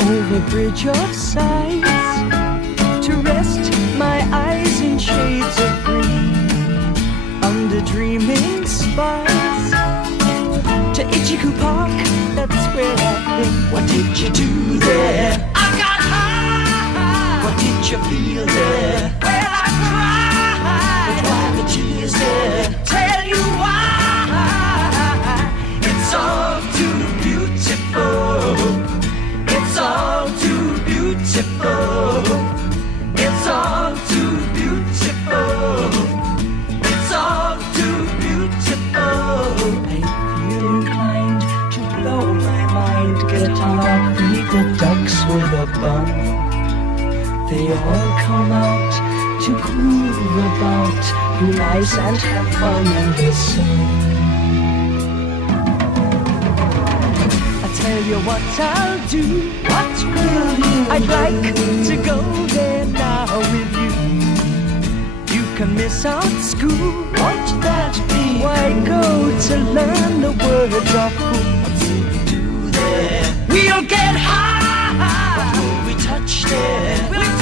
Over bridge of sighs, to rest my eyes in shades of green, under dreaming spires, to Ichiku Park, that's where I've been. What did you do there? I got high. What did you feel there? Well, I cried. But why the tears there? Tell you why. It's all too beautiful. It's all too beautiful. It's all too beautiful. It's all too beautiful. I feel inclined to blow my mind. Get off me, the ducks with a bun. They all come out to groove about, be nice and have fun in the sun. Tell you what I'll do. What will you? I'd like to go there now with you. You can miss out school. Won't that be? Why go to learn the words of cool? What will we do there? We'll get high. What will we touch there? We'll